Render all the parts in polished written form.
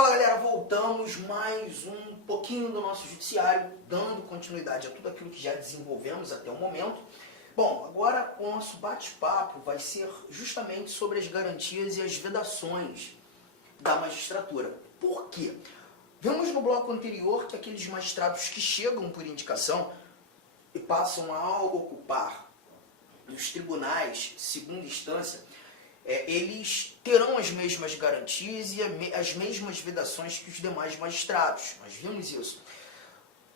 Fala galera, voltamos mais um pouquinho do nosso judiciário, dando continuidade a tudo aquilo que já desenvolvemos até o momento. Bom, agora o nosso bate-papo vai ser justamente sobre as garantias e as vedações da magistratura. Por quê? Vimos no bloco anterior que aqueles magistrados que chegam por indicação e passam a ocupar os tribunais de segunda instância, eles terão as mesmas garantias e as mesmas vedações que os demais magistrados. Nós vimos isso.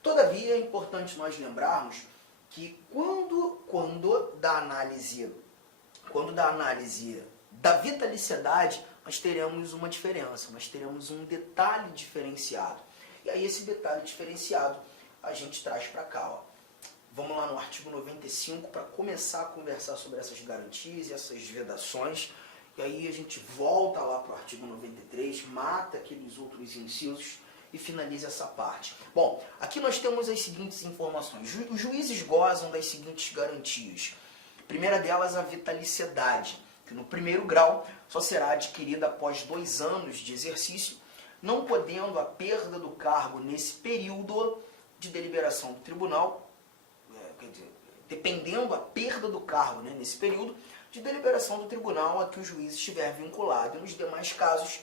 Todavia, é importante nós lembrarmos que quando da análise da vitaliciedade, nós teremos uma diferença, nós teremos um detalhe diferenciado. E aí esse detalhe diferenciado a gente traz para cá, ó. Vamos lá no artigo 95 para começar a conversar sobre essas garantias e essas vedações. E aí a gente volta lá para o artigo 93, mata aqueles outros incisos e finaliza essa parte. Bom, aqui nós temos as seguintes informações. Os juízes gozam das seguintes garantias. A primeira delas, a vitaliciedade, que no primeiro grau só será adquirida após 2 anos de exercício, não podendo a perda do cargo nesse período de deliberação do tribunal, dependendo a perda do cargo, nesse período de deliberação do tribunal a que o juiz estiver vinculado, e nos demais casos,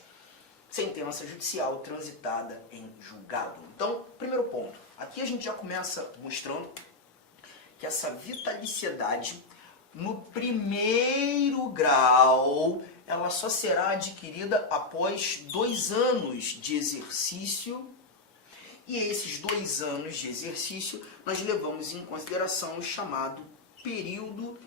sentença judicial transitada em julgado. Então, primeiro ponto. Aqui a gente já começa mostrando que essa vitaliciedade, no primeiro grau, ela só será adquirida após 2 anos de exercício. E esses 2 anos de exercício, nós levamos em consideração o chamado período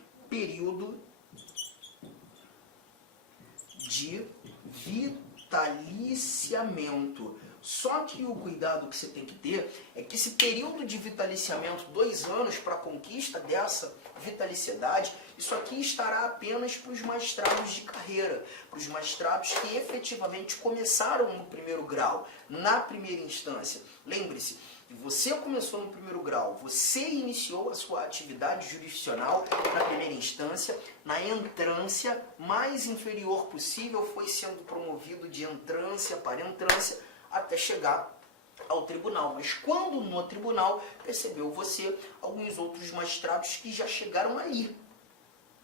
de vitaliciamento. Só que o cuidado que você tem que ter é que esse período de vitaliciamento, 2 anos para a conquista dessa vitaliciedade, isso aqui estará apenas para os magistrados de carreira, para os magistrados que efetivamente começaram no primeiro grau, na primeira instância. Lembre-se, você começou no primeiro grau, você iniciou a sua atividade jurisdicional na primeira instância, na entrância mais inferior possível, foi sendo promovido de entrância para entrância, até chegar ao tribunal. Mas quando no tribunal, recebeu você alguns outros magistrados que já chegaram aí,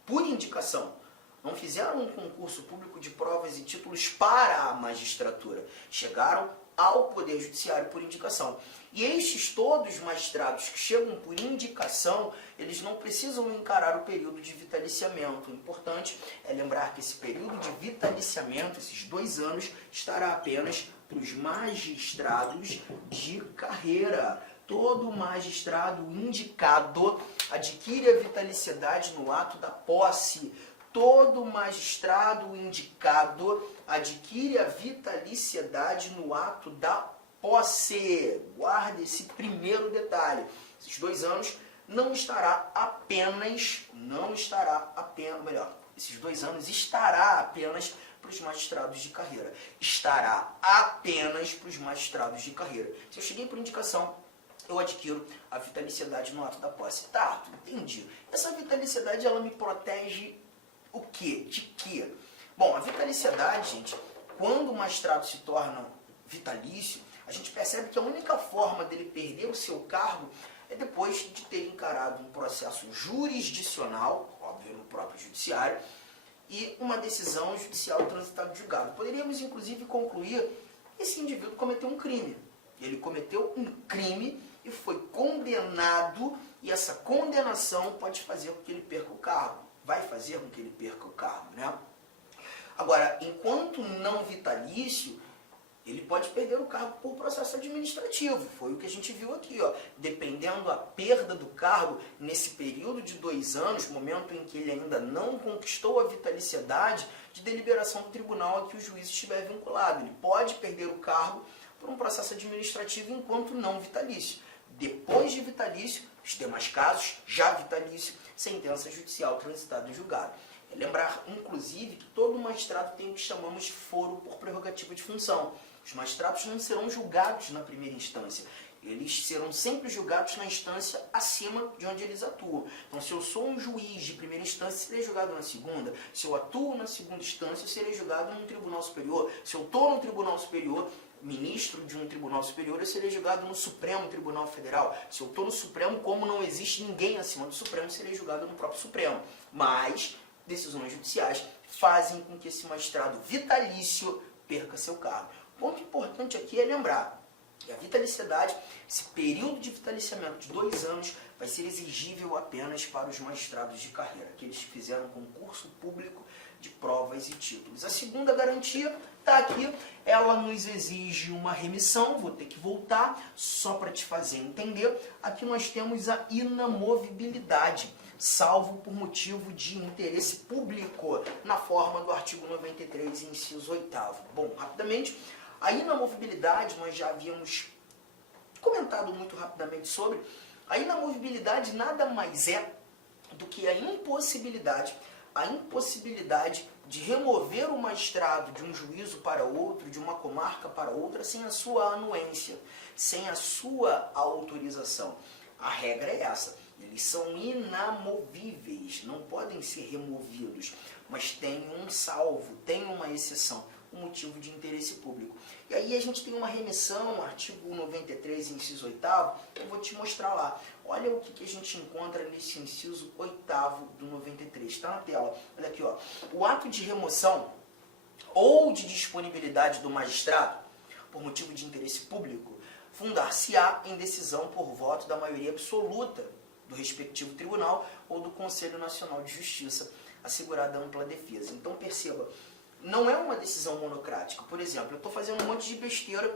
por indicação. Não fizeram um concurso público de provas e títulos para a magistratura. Chegaram ao Poder Judiciário por indicação. E estes todos magistrados que chegam por indicação, eles não precisam encarar o período de vitaliciamento. O importante é lembrar que esse período de vitaliciamento, esses 2 anos, estará apenas para os magistrados de carreira. Todo magistrado indicado adquire a vitaliciedade no ato da posse. Todo magistrado indicado adquire a vitaliciedade no ato da posse. Guarde esse primeiro detalhe. Esses 2 anos esses 2 anos estará apenas para os magistrados de carreira. Estará apenas para os magistrados de carreira. Se eu cheguei por indicação, eu adquiro a vitaliciedade no ato da posse. Tá, entendi. Essa vitaliciedade, ela me protege o quê? De quê? Bom, a vitaliciedade, gente, quando o magistrado se torna vitalício, a gente percebe que a única forma dele perder o seu cargo é depois de ter encarado um processo jurisdicional, óbvio, no próprio judiciário, e uma decisão judicial transitada de julgado. Poderíamos, inclusive, concluir que esse indivíduo cometeu um crime. Ele cometeu um crime e foi condenado, e essa condenação pode fazer com que ele perca o cargo. Vai fazer com que ele perca o cargo, né? Agora, enquanto não vitalício, ele pode perder o cargo por processo administrativo. Foi o que a gente viu aqui, ó. Dependendo a perda do cargo nesse período de 2 anos, momento em que ele ainda não conquistou a vitaliciedade de deliberação do tribunal a que o juiz estiver vinculado. Ele pode perder o cargo por um processo administrativo enquanto não vitalício. Depois de vitalício, os demais casos, já vitalício, sentença judicial transitada em julgado. É lembrar, inclusive, que todo magistrado tem o que chamamos de foro por prerrogativa de função. Os magistrados não serão julgados na primeira instância. Eles serão sempre julgados na instância acima de onde eles atuam. Então, se eu sou um juiz de primeira instância, serei julgado na segunda. Se eu atuo na segunda instância, eu serei julgado num tribunal superior. Se eu estou no tribunal superior, ministro de um tribunal superior, eu serei julgado no Supremo Tribunal Federal. Se eu estou no Supremo, como não existe ninguém acima do Supremo, eu serei julgado no próprio Supremo. Mas decisões judiciais fazem com que esse magistrado vitalício perca seu cargo. Ponto importante aqui é lembrar que a vitaliciedade, esse período de vitaliciamento de 2 anos, vai ser exigível apenas para os magistrados de carreira, aqueles que fizeram concurso público de provas e títulos. A segunda garantia está aqui, ela nos exige uma remissão, vou ter que voltar, só para te fazer entender. Aqui nós temos a inamovibilidade, salvo por motivo de interesse público, na forma do artigo 93, inciso 8º. Bom, rapidamente, a inamovibilidade, nós já havíamos comentado muito rapidamente sobre. A inamovibilidade nada mais é do que a impossibilidade de remover o magistrado de um juízo para outro, de uma comarca para outra, sem a sua anuência, sem a sua autorização. A regra é essa. Eles são inamovíveis, não podem ser removidos, mas tem um salvo, tem uma exceção, um motivo de interesse público. E aí a gente tem uma remissão, artigo 93, inciso 8º, eu vou te mostrar lá. Olha o que a gente encontra nesse inciso 8º do 93, está na tela. Olha aqui, ó. O ato de remoção ou de disponibilidade do magistrado, por motivo de interesse público, fundar-se-á em decisão por voto da maioria absoluta do respectivo tribunal ou do Conselho Nacional de Justiça, assegurada ampla defesa. Então perceba, não é uma decisão monocrática. Por exemplo, eu estou fazendo um monte de besteira,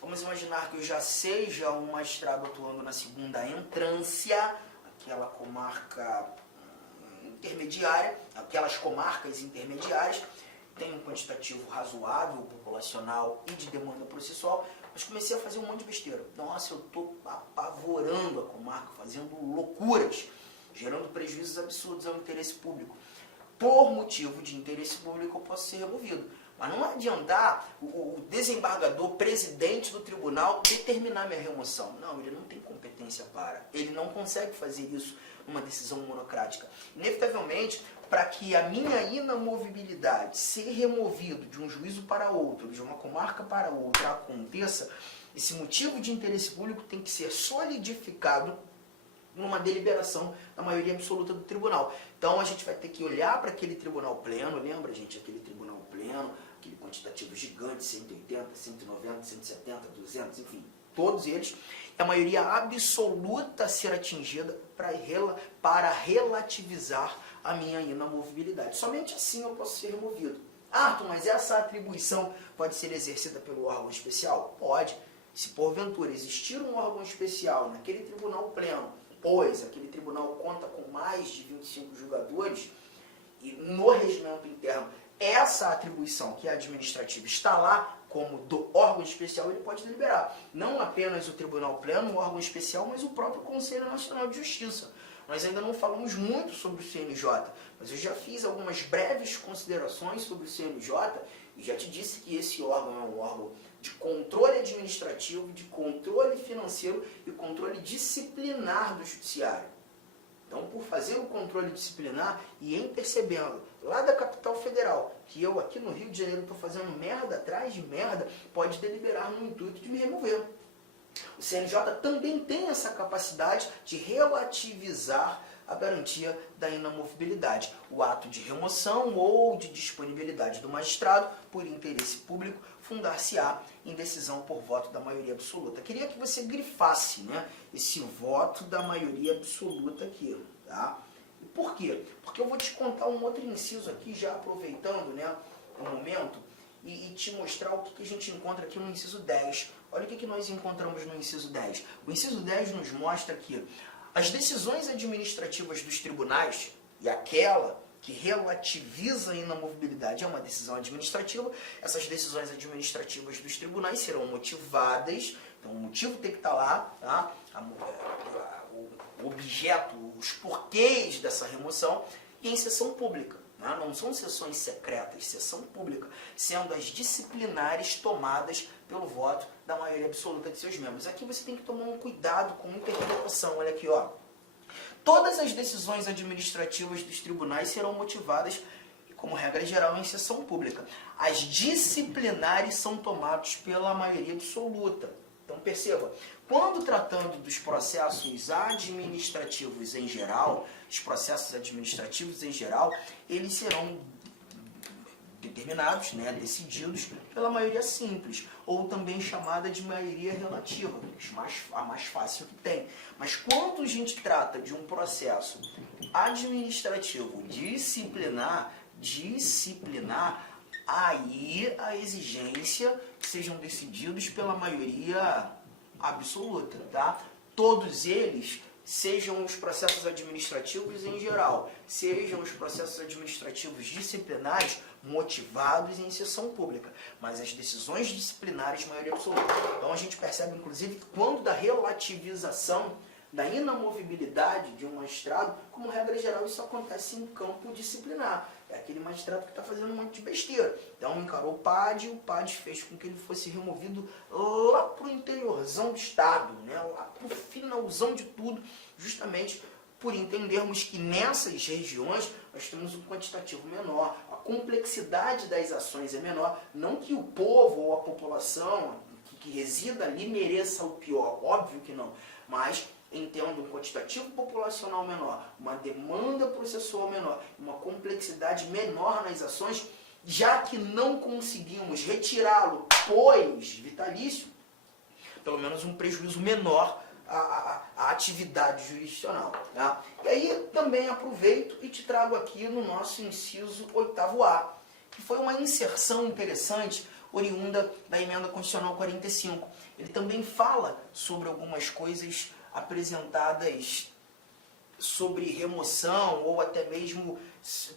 vamos imaginar que eu já seja um magistrado atuando na segunda entrância, aquela comarca intermediária, aquelas comarcas intermediárias, tem um quantitativo razoável, populacional e de demanda processual, mas comecei a fazer um monte de besteira. Nossa, eu estou apavorando a comarca, fazendo loucuras, gerando prejuízos absurdos ao interesse público. Por motivo de interesse público, eu posso ser removido. Mas não vai adiantar o desembargador, presidente do tribunal, determinar minha remoção. Não, ele não tem competência para. Ele não consegue fazer isso numa decisão monocrática. Inevitavelmente, para que a minha inamovibilidade, ser removido de um juízo para outro, de uma comarca para outra, aconteça, esse motivo de interesse público tem que ser solidificado numa deliberação da maioria absoluta do tribunal. Então a gente vai ter que olhar para aquele tribunal pleno, lembra, gente, aquele tribunal pleno, aquele quantitativo gigante, 180, 190, 170, 200, enfim, todos eles, a maioria absoluta a ser atingida para relativizar a minha inamovibilidade. Somente assim eu posso ser removido. Arthur, mas essa atribuição pode ser exercida pelo órgão especial? Pode. Se porventura existir um órgão especial naquele tribunal pleno, pois aquele tribunal conta com mais de 25 julgadores, e no regimento interno essa atribuição, que é administrativa, está lá como do órgão especial, ele pode deliberar. Não apenas o tribunal pleno, o órgão especial, mas o próprio Conselho Nacional de Justiça. Nós ainda não falamos muito sobre o CNJ, mas eu já fiz algumas breves considerações sobre o CNJ e já te disse que esse órgão é um órgão de controle administrativo, de controle financeiro e controle disciplinar do judiciário. Então, por fazer o controle disciplinar e em percebendo lá da capital federal que eu aqui no Rio de Janeiro estou fazendo merda atrás de merda, pode deliberar no intuito de me remover. O CNJ também tem essa capacidade de relativizar a garantia da inamovibilidade. O ato de remoção ou de disponibilidade do magistrado por interesse público fundar-se-á em decisão por voto da maioria absoluta. Queria que você grifasse, né, esse voto da maioria absoluta aqui. Tá? E por quê? Porque eu vou te contar um outro inciso aqui, já aproveitando, né, o momento, e te mostrar o que a gente encontra aqui no inciso 10. Olha o que nós encontramos no inciso 10. O inciso 10 nos mostra que as decisões administrativas dos tribunais, e aquela que relativiza a inamovibilidade é uma decisão administrativa, essas decisões administrativas dos tribunais serão motivadas, então o motivo tem que estar lá, tá? O objeto, os porquês dessa remoção, e em sessão pública. Não são sessões secretas, sessão pública, sendo as disciplinares tomadas pelo voto da maioria absoluta de seus membros. Aqui você tem que tomar um cuidado com a interpretação. Olha aqui, ó. Todas as decisões administrativas dos tribunais serão motivadas como regra geral, em sessão pública. As disciplinares são tomadas pela maioria absoluta. Então, perceba, quando tratando dos processos administrativos em geral, os processos administrativos em geral, eles serão determinados, né, decididos pela maioria simples, ou também chamada de maioria relativa, a mais fácil que tem. Mas quando a gente trata de um processo administrativo disciplinar, aí a exigência que sejam decididos pela maioria absoluta, tá? Todos eles, sejam os processos administrativos em geral, sejam os processos administrativos disciplinares, motivados em sessão pública, mas as decisões disciplinares, maioria absoluta. Então a gente percebe, inclusive, que quando da relativização da inamovibilidade de um magistrado, como regra geral, isso acontece em campo disciplinar. É aquele magistrado que está fazendo um monte de besteira. Então encarou o PAD fez com que ele fosse removido lá para o interiorzão do Estado, né? Lá para o finalzão de tudo, justamente por entendermos que nessas regiões nós temos um quantitativo menor, a complexidade das ações é menor, não que o povo ou a população que resida ali mereça o pior, óbvio que não, mas entendo um quantitativo populacional menor, uma demanda processual menor, uma complexidade menor nas ações, já que não conseguimos retirá-lo, pois vitalício, pelo menos um prejuízo menor à atividade jurisdicional. Tá? E aí também aproveito e te trago aqui no nosso inciso 8º-A, que foi uma inserção interessante, oriunda da Emenda Constitucional 45. Ele também fala sobre algumas coisas apresentadas sobre remoção ou até mesmo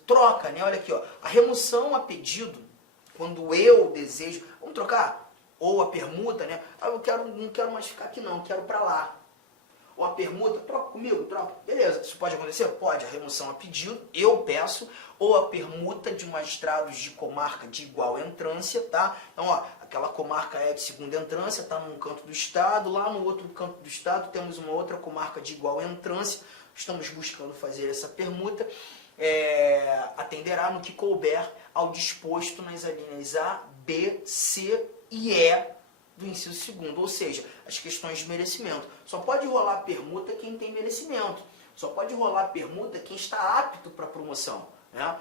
troca, né? Olha aqui, ó, a remoção a pedido, quando eu desejo, vamos trocar? Ou a permuta, né? Ah, não quero mais ficar aqui não, quero para lá. Ou a permuta, troca comigo, troca. Beleza, isso pode acontecer? Pode, a remoção a pedido, eu peço, ou a permuta de magistrados de comarca de igual entrância, tá? Então, ó, aquela comarca é de segunda entrância, está num canto do estado, lá no outro canto do estado temos uma outra comarca de igual entrância, estamos buscando fazer essa permuta, atenderá no que couber ao disposto nas alíneas A, B, C e E do inciso 2º, ou seja, as questões de merecimento. Só pode rolar permuta quem tem merecimento, só pode rolar permuta quem está apto para promoção. Né?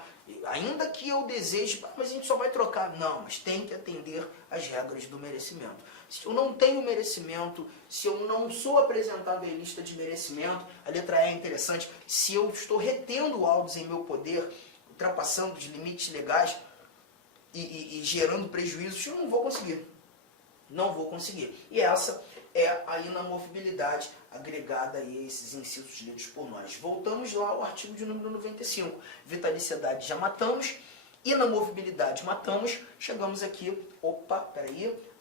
Ainda que eu deseje, mas a gente só vai trocar. Não, mas tem que atender às regras do merecimento. Se eu não tenho merecimento, se eu não sou apresentado em lista de merecimento, a letra E é interessante, se eu estou retendo autos em meu poder, ultrapassando os limites legais e gerando prejuízos, eu não vou conseguir. Não vou conseguir. E essa é a inamovibilidade agregada a esses incisos lidos por nós. Voltamos lá ao artigo de número 95. Vitaliciedade já matamos, inamovibilidade matamos, chegamos aqui,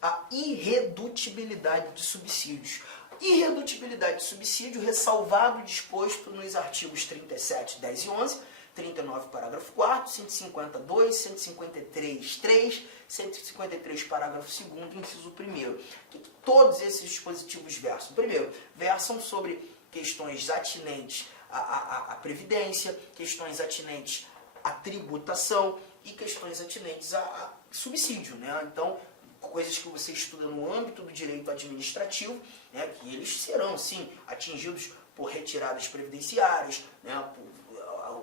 a irredutibilidade de subsídios. Irredutibilidade de subsídio, ressalvado o disposto nos artigos 37, 10 e 11, 39, parágrafo 4º, 152, 153, 3, 153, parágrafo 2º, inciso 1º. O que todos esses dispositivos versam? Primeiro, versam sobre questões atinentes à previdência, questões atinentes à tributação e questões atinentes a subsídio, né? Então, coisas que você estuda no âmbito do direito administrativo, né, que eles serão, sim, atingidos por retiradas previdenciárias, né,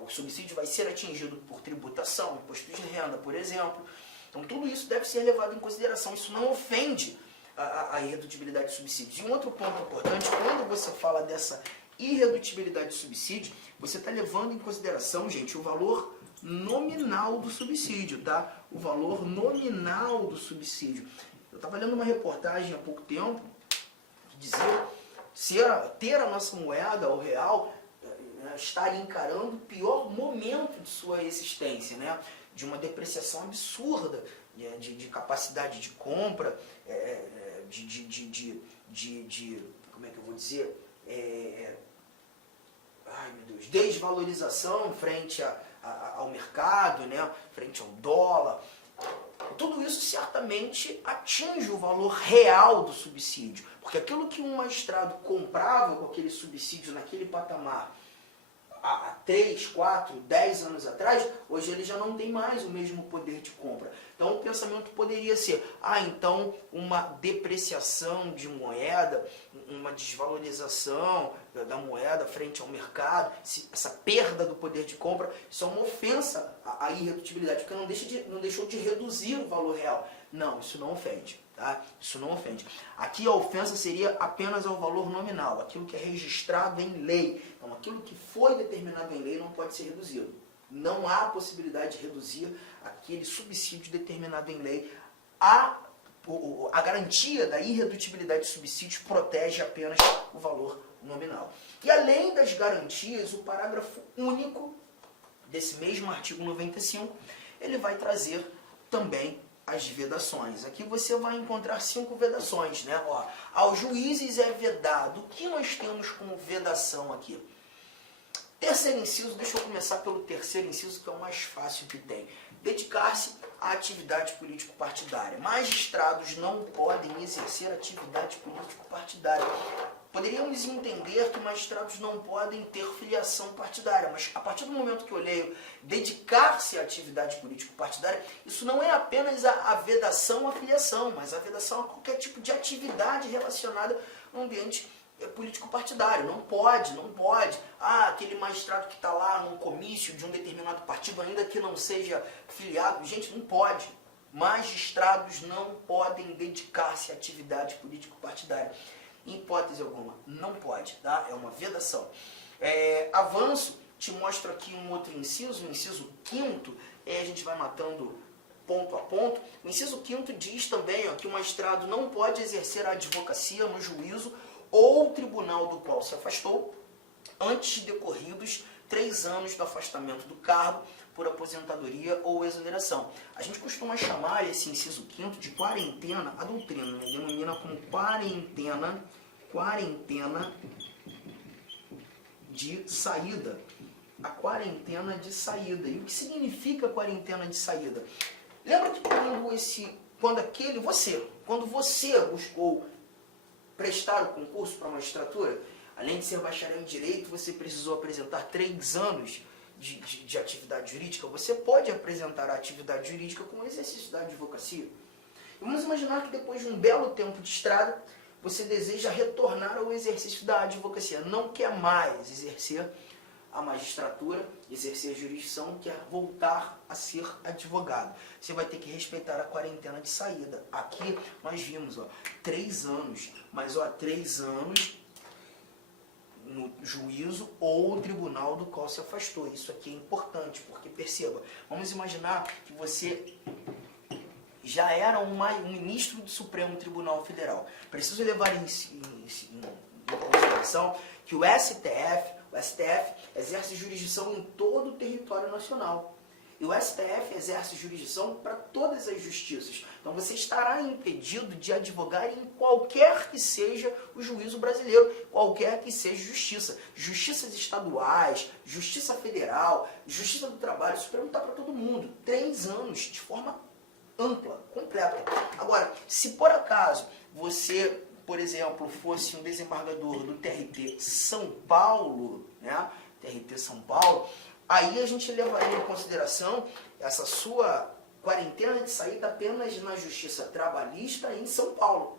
o subsídio vai ser atingido por tributação, imposto de renda, por exemplo. Então, tudo isso deve ser levado em consideração. Isso não ofende a irredutibilidade de subsídios. E um outro ponto importante, quando você fala dessa irredutibilidade de subsídio, você está levando em consideração, gente, o valor nominal do subsídio, tá? O valor nominal do subsídio. Eu estava lendo uma reportagem há pouco tempo que dizia ter a nossa moeda, o real, estar encarando o pior momento de sua existência, né? De uma depreciação absurda, de capacidade de compra, como é que eu vou dizer? Desvalorização frente ao mercado, né? Frente ao dólar. Tudo isso certamente atinge o valor real do subsídio, porque aquilo que um magistrado comprava com aquele subsídio naquele patamar, há 3, 4, 10 anos atrás, hoje ele já não tem mais o mesmo poder de compra. Então o pensamento poderia ser, então uma depreciação de moeda, uma desvalorização da moeda frente ao mercado, essa perda do poder de compra, isso é uma ofensa à irredutibilidade, porque não deixou de reduzir o valor real. Não, isso não ofende. Tá? Isso não ofende. Aqui a ofensa seria apenas ao valor nominal, aquilo que é registrado em lei. Então, aquilo que foi determinado em lei não pode ser reduzido. Não há possibilidade de reduzir aquele subsídio determinado em lei. A garantia da irredutibilidade de subsídios protege apenas o valor nominal. E além das garantias, o parágrafo único desse mesmo artigo 95, ele vai trazer também as vedações. Aqui você vai encontrar 5 vedações, né? Aos juízes é vedado. O que nós temos como vedação aqui? Terceiro inciso, deixa eu começar pelo terceiro inciso, que é o mais fácil que tem. Dedicar-se à atividade político-partidária. Magistrados não podem exercer atividade político-partidária. Poderíamos entender que magistrados não podem ter filiação partidária, mas a partir do momento que eu leio dedicar-se à atividade político-partidária, isso não é apenas a vedação à filiação, mas a vedação a qualquer tipo de atividade relacionada ao ambiente político-partidário. Não pode. Aquele magistrado que está lá num comício de um determinado partido, ainda que não seja filiado, gente, não pode. Magistrados não podem dedicar-se à atividade político-partidária. Em hipótese alguma, não pode, tá? É uma vedação. Avanço, te mostro aqui um outro inciso, o inciso 5º, a gente vai matando ponto a ponto. O inciso 5º diz também que o magistrado não pode exercer a advocacia no juízo ou tribunal do qual se afastou antes de decorridos 3 anos do afastamento do cargo por aposentadoria ou exoneração. A gente costuma chamar esse inciso 5º de quarentena, a doutrina, né? Denomina como quarentena de saída. A quarentena de saída. E o que significa quarentena de saída? Lembra que quando você buscou prestar o concurso para a magistratura, além de ser bacharel em Direito, você precisou apresentar 3 anos de atividade jurídica. Você pode apresentar a atividade jurídica com o exercício da advocacia. E vamos imaginar que depois de um belo tempo de estrada, você deseja retornar ao exercício da advocacia. Não quer mais exercer a magistratura, exercer a jurisdição, quer voltar a ser advogado. Você vai ter que respeitar a quarentena de saída. Aqui nós vimos 3 anos, mas 3 anos no juízo ou tribunal do qual se afastou. Isso aqui é importante, porque perceba, vamos imaginar que você já era um ministro do Supremo Tribunal Federal. Preciso levar em consideração que o STF exerce jurisdição em todo o território nacional. E o STF exerce jurisdição para todas as justiças. Então você estará impedido de advogar em qualquer que seja o juízo brasileiro, qualquer que seja justiça. Justiças estaduais, justiça federal, justiça do trabalho, isso perguntar para todo mundo. 3 anos de forma ampla, completa. Agora, se por acaso você, por exemplo, fosse um desembargador do TRT São Paulo, né? TRT São Paulo, aí a gente levaria em consideração essa sua quarentena de saída apenas na Justiça Trabalhista em São Paulo.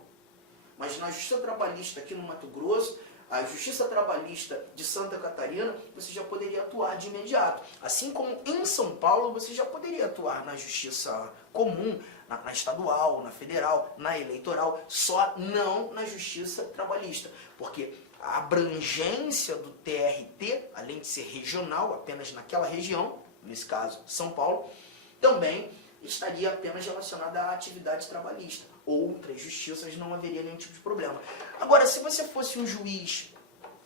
Mas na Justiça Trabalhista aqui no Mato Grosso, a Justiça Trabalhista de Santa Catarina, você já poderia atuar de imediato. Assim como em São Paulo, você já poderia atuar na Justiça Comum, na estadual, na federal, na eleitoral, só não na Justiça Trabalhista. Porque a abrangência do TRT, além de ser regional, apenas naquela região, nesse caso São Paulo, também estaria apenas relacionada à atividade trabalhista. Outras justiças não haveria nenhum tipo de problema. Agora, se você fosse um juiz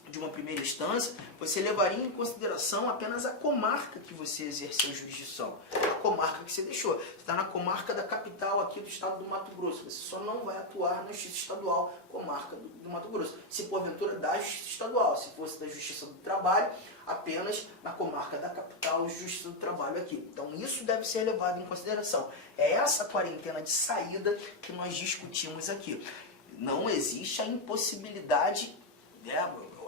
de uma primeira instância, você levaria em consideração apenas a comarca que você exerceu a jurisdição. A comarca que você deixou. Você está na comarca da capital aqui do estado do Mato Grosso. Você só não vai atuar na justiça estadual, comarca do Mato Grosso. Se porventura da justiça estadual, se fosse da justiça do trabalho, apenas na comarca da capital, justiça do trabalho aqui. Então isso deve ser levado em consideração. É essa quarentena de saída que nós discutimos aqui. Não existe a impossibilidade,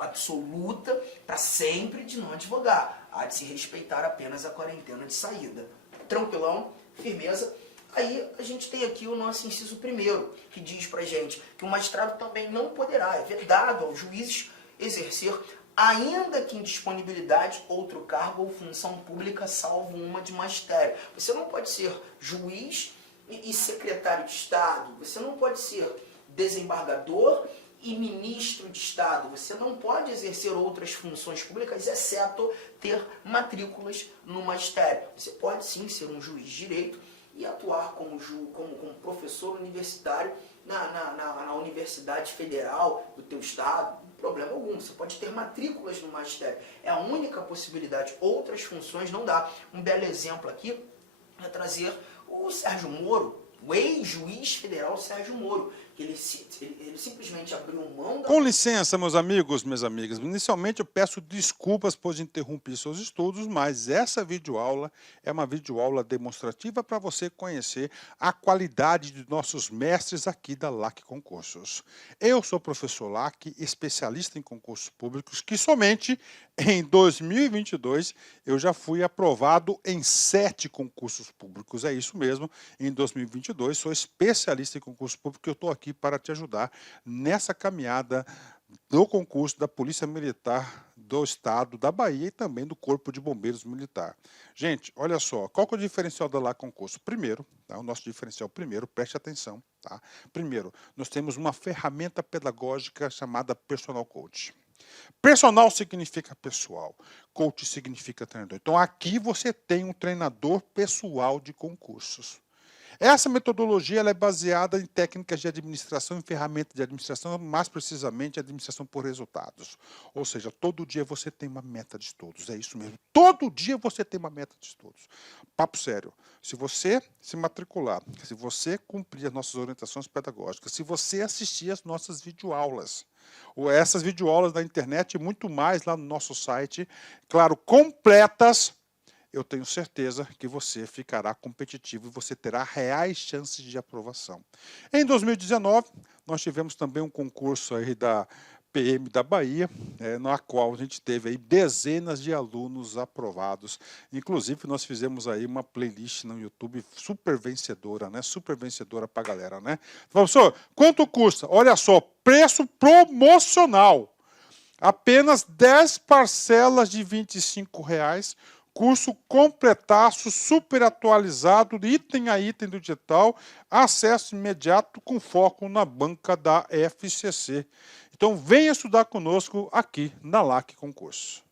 absoluta para sempre de não advogar. Há de se respeitar apenas a quarentena de saída. Tranquilão? Firmeza? Aí a gente tem aqui o nosso inciso 1º, que diz pra gente que o magistrado também não poderá, é vedado aos juízes exercer, ainda que em disponibilidade, outro cargo ou função pública, salvo uma de magistério. Você não pode ser juiz e secretário de Estado, você não pode ser desembargador e ministro de Estado, você não pode exercer outras funções públicas, exceto ter matrículas no magistério. Você pode sim ser um juiz de direito e atuar como professor universitário na Universidade Federal do teu estado, não problema algum. Você pode ter matrículas no magistério. É a única possibilidade. Outras funções não dá. Um belo exemplo aqui é trazer o Sérgio Moro, o ex-juiz federal Sérgio Moro, que ele simplesmente abriu mão da... Com licença, meus amigos, minhas amigas. Inicialmente eu peço desculpas por interromper seus estudos, mas essa videoaula é uma videoaula demonstrativa para você conhecer a qualidade de nossos mestres aqui da LAC Concursos. Eu sou o professor LAC, especialista em concursos públicos, que somente em 2022 eu já fui aprovado em 7 concursos públicos. É isso mesmo, em 2022 sou especialista em concurso público e eu estou aqui para te ajudar nessa caminhada do concurso da Polícia Militar do Estado da Bahia e também do Corpo de Bombeiros Militar. Gente, olha só, qual que é o diferencial da LAC Concurso? Primeiro, tá, o nosso diferencial primeiro, preste atenção, tá? Primeiro, nós temos uma ferramenta pedagógica chamada Personal Coach. Personal significa pessoal, coach significa treinador. Então aqui você tem um treinador pessoal de concursos. Essa metodologia ela é baseada em técnicas de administração e ferramentas de administração, mais precisamente administração por resultados. Ou seja, todo dia você tem uma meta de estudos, é isso mesmo. Todo dia você tem uma meta de estudos. Papo sério, se você se matricular, se você cumprir as nossas orientações pedagógicas, se você assistir as nossas videoaulas, ou essas videoaulas na internet e muito mais lá no nosso site, claro, completas, eu tenho certeza que você ficará competitivo e você terá reais chances de aprovação. Em 2019, nós tivemos também um concurso aí da PM da Bahia, na qual a gente teve aí dezenas de alunos aprovados. Inclusive, nós fizemos aí uma playlist no YouTube super vencedora, né? Super vencedora para a galera, né? Professor, quanto custa? Olha só, preço promocional. Apenas 10 parcelas de R$ 25,00. Curso completaço, super atualizado, item a item do digital, acesso imediato com foco na banca da FCC. Então venha estudar conosco aqui na LAC Concurso.